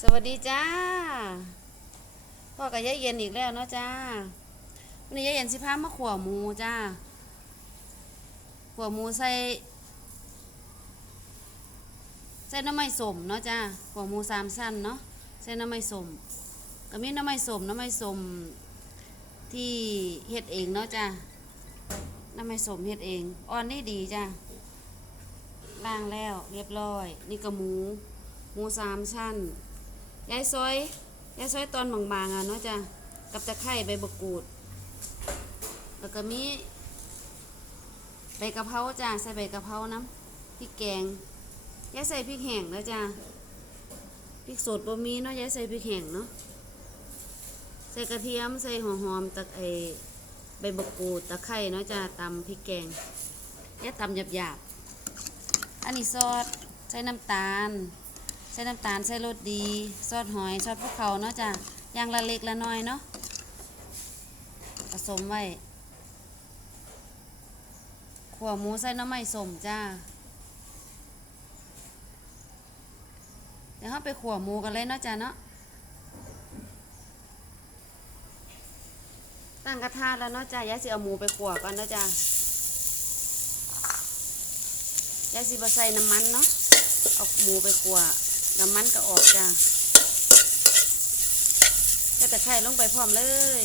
สวัสดีจ้าพ่อกับยายเย็นอีกแล้วเนาะจ้าวันนี้ยายเย็นสิพามาขวหมูจ้าขวหมูใส่ใส่น้ำไม้สมเนาะจ้าขวหมูสามสั้นเนาะใส่น้ำไม้สมก็มีน้ำไม้สมน้ำไม้สมที่เฮ็ดเองเนาะจ้าน้ำไม้สมเฮ็ดเองอ่อนนี่ดีจ้าล้างแล้วเรียบร้อย นี่ก็หมูหมูสามชั้น ยายซอยยายซอยตอนบางๆอะเนาะจ้ะกับตะไคร้ใบมะกรูด แล้วก็มีใบกะเพราจ้ะใส่ใบกะเพราน้ำพริกแกงยายใส่พริกแห้งแล้วจ้ะพริกสดบ่มีเนาะยายใส่พริกแห้งเนาะใส่กระเทียมใส่หัวหอมตะไอใบมะกรูดตะไคร้เนาะจ้ะตำพริกแกงยายตำหยาบๆอันนี้ซอสใส่น้ำตาล ใส่น้ำตาลใส่รสดี ซอสหอยซอสภูเขาเนาะจ้ะอย่างละเล็กละน้อยเนาะผสมไว้ขัวหมูใส่น้ำไม่สมจ้าเดี๋ยวเราไปขัวหมูกันเลยเนาะจ้ะเนาะตั้งกระทะแล้วเนาะจ้ะยายสิเอาหมูไปขัวก่อนเนาะจ้ะยายสิบใส่น้ำมันเนาะเอาหมูไปขัว น้ำมันก็ออกจ้ะก็ตะไคร้ลงไปพร้อมเลย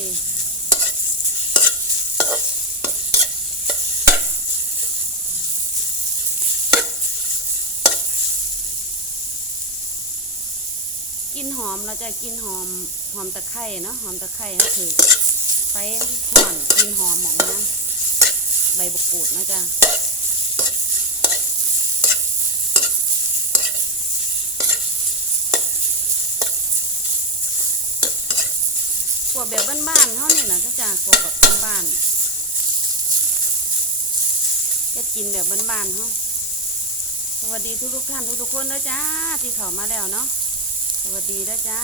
กินหอมเราจะกินหอมหอมตะไคร้เนาะหอมตะไคร้ก็คือไฟห่อนกินหอมออกมาใบบกูดนะจ้ะ วบแบบบ้านๆเขานี่นะจ้าจ้าขวบแบบบ้านๆเฮ็ดกินแบบบ้านๆเขาสวัสดีทุกๆท่านทุกๆคนนะจ้าที่เข้ามาแล้วเนาะสวัสดีนะจ้า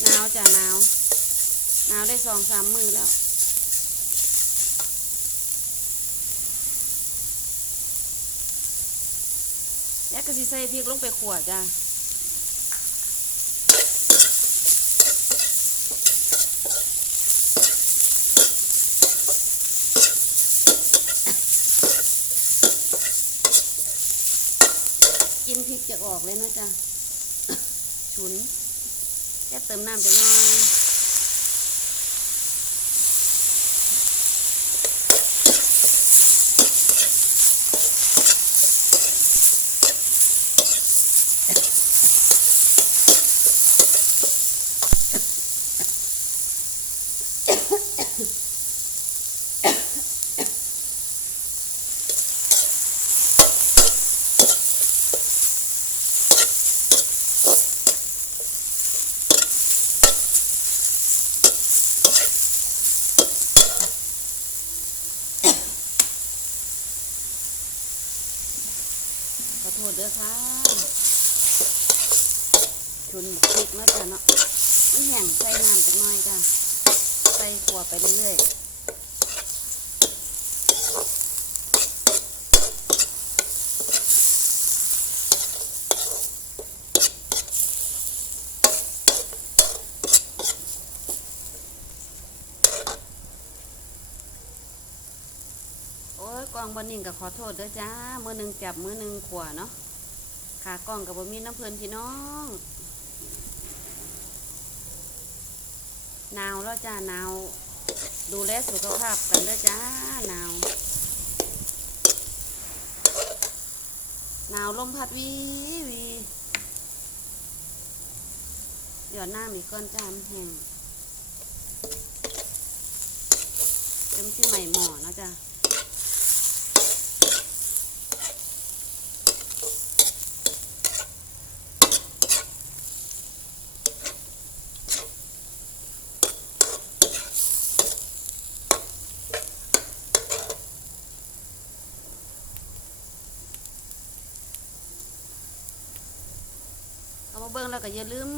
หนาวจ้าหนาวหนาวได้สองสามมือแล้วแล้วก็สิใส่พริกลงไปขวดจ้า พริกจะออกเลยนะจ๊ะ ฉุนแค่เติมน้ำไปหน่อย อโทษเด้อค่ะชุนบกพริกมาจ้ะเนาะไม่แห้งใส่น้ำจักหน่อยจ้ะใส่ขวไปเรื่อยๆ โอ้ยกล้องบนนิ่งก็ขอโทษเด้อจ้ามือหนึ่งจับมือหนึ่งขวาเนาะขากล้องกับบ่มีน้ำเพลินพี่น้องหนาวแล้วจ้าหนาวดูแลสุขภาพกันเด้อจ้าหนาวหนาวลมพัดวีวีเดี๋ยวหน้ามีก้อนจามแห้งเต็มที่ใหม่หมอเนาะจ้าามาเบิ่งแล้วก็อย่าลืม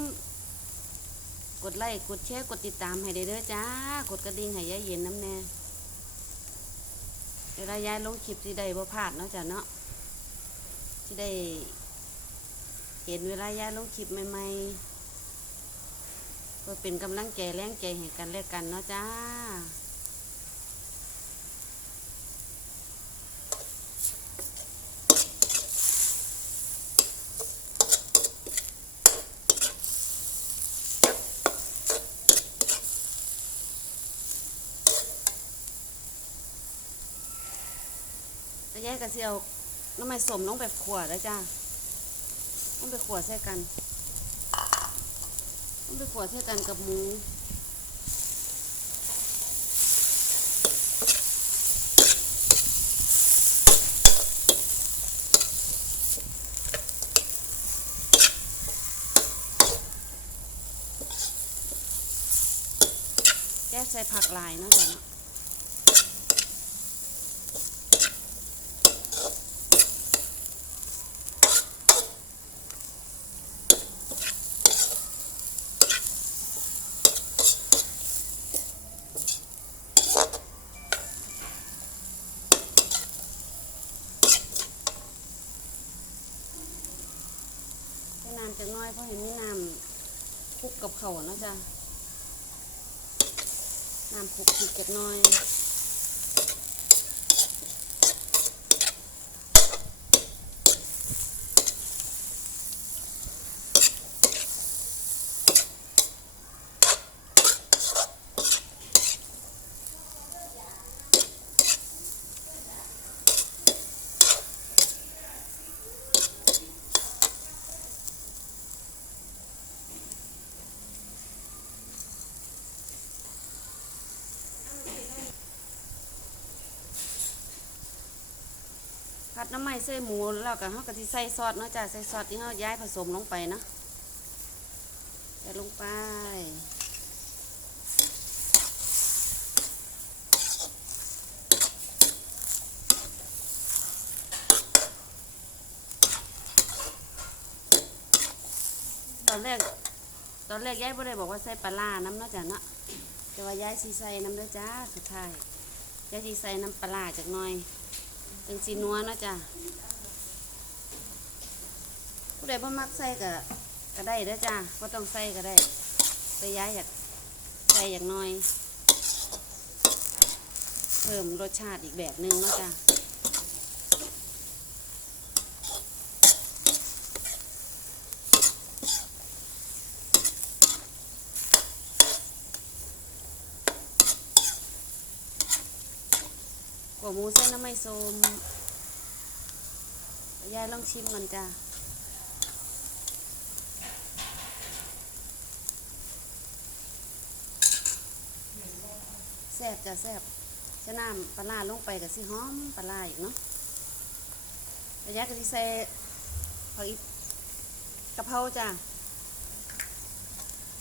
กดไลค์กดแชร์กดติดตามให้ได้เด้อจ้ากดกระดิ่งให้ยายเย็นน้ำแน่เวลายายลงคลิปสิได้บ่พลาดเนาะจ้ะเนาะสิได้ เห็นเวลายายลงคลิปใหม่ๆเพื่อเป็นกำลังใจแรงใจให้กันและกันเนาะจ้า แล้วยายก็สิเอาน้ำมันสมลงไปขวดแล้วจ้าต้องไปขวดใส่กันต้องไปขวดใส่กันกับหมูแก้ใส่ผักลายนาะจ้ะเนาะ ใส่น้ำจังน้อยเพราะเห็นมีน้ำคลุกกับ เขานะจ๊ะน้ำคลุกคลิกจักหน้อย น้ำมันใส่หมูแล้วก็เฮาก็สิใส่ซอสเนาะจ้ะใส่ซอสที่เฮาย้ายผสมลงไปเนาะใส่ลงไปตอนแรกตอนแรกยายบ่ได้บอกว่าใส่ปลาร้าน้ำเนาะจ้ะเนาะแต่ว่ายายสิใส่น้ำเด้อจ้าสุดท้ายยายสิใส่น้ำปลาร้าจักหน่อย เป็นสีนัวเนาะจ้ะผู้ใดบ่มักใส่ก็ก็ได้เด้อจ้ะบ่ต้องใส่ก็ได้แต่ย้ายอยากใส่อย่างน้อย เพิ่มรสชาติอีกแบบหนึงเนาะจ้ะัวหมูเส้นน้ำไม่ส้มยายลองชิมก่อนจ้ะแซ่บจ้ะแซ่บชะน้ำปลาลงไปกับสิหอมปลาร้าอีกเนาะระยะก็สิใส่ผักอีกะเพราจ้ะ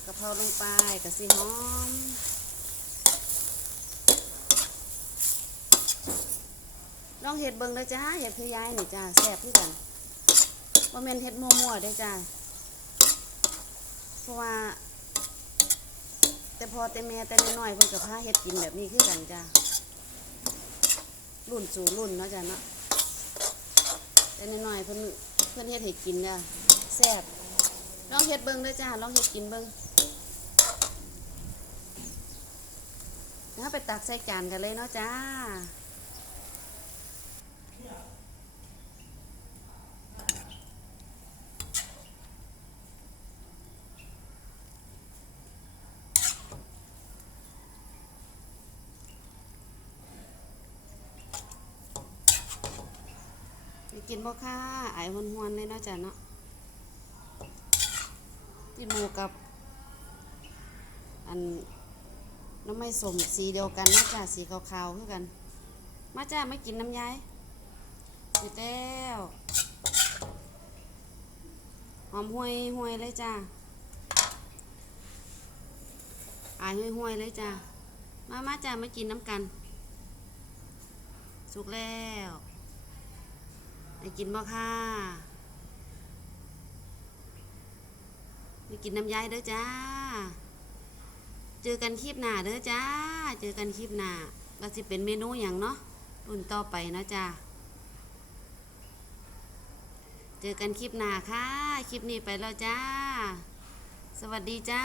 กะเพราลงไปกับสิหอม ลองเห็ดเบิ่งเลยจ้าเห็ดคือยายนี่จ้าแซ่บคือกันว่าแม่นเห็ดมั่วๆได้จ้าเพราะว่า แต่พอแต่แม่แต่น้อยๆเพิ่นก็พาเฮ็ดกินแบบนี้คือกันจ้ารุ่นสู่รุ่นเนาะจ้าเนาะแต่น้อยๆเพิ่นเพิ่นเฮ็ดให้กินจ้าแซ่บลองเฮ็ดเบิ่งเด้อจ้าลองเฮ็ดกินเบิ่งแล้วไปตักใส่จานกันเลยเนาะจ้า กินบ่ค่าไอายหวนเลยเนาะจ้ะเนาะกินหมูกับ อันน้ำไม่สมสีเดียวกันเนาะจ้ะสีขาวๆคือกัน มาจ้าไม่กินน้ำยายเสร็จแล้วหอมห่วยห่วยเลยจ้าอายห่วยห่วยเลยจ้ามามาจ้ามากินน้ำกัน สุกแล้ว ไปกินบ่ค่ะไปกินน้ำยายเด้อจ้า เจอกันคลิปหน้าเด้อจ้า เจอกันคลิปหน้าว่าสิเป็นเมนูอย่างเนาะรุ่นต่อไปเนาะจ้า เจอกันคลิปหน้าค่ะ คลิปนี้ไปแล้วจ้า สวัสดีจ้า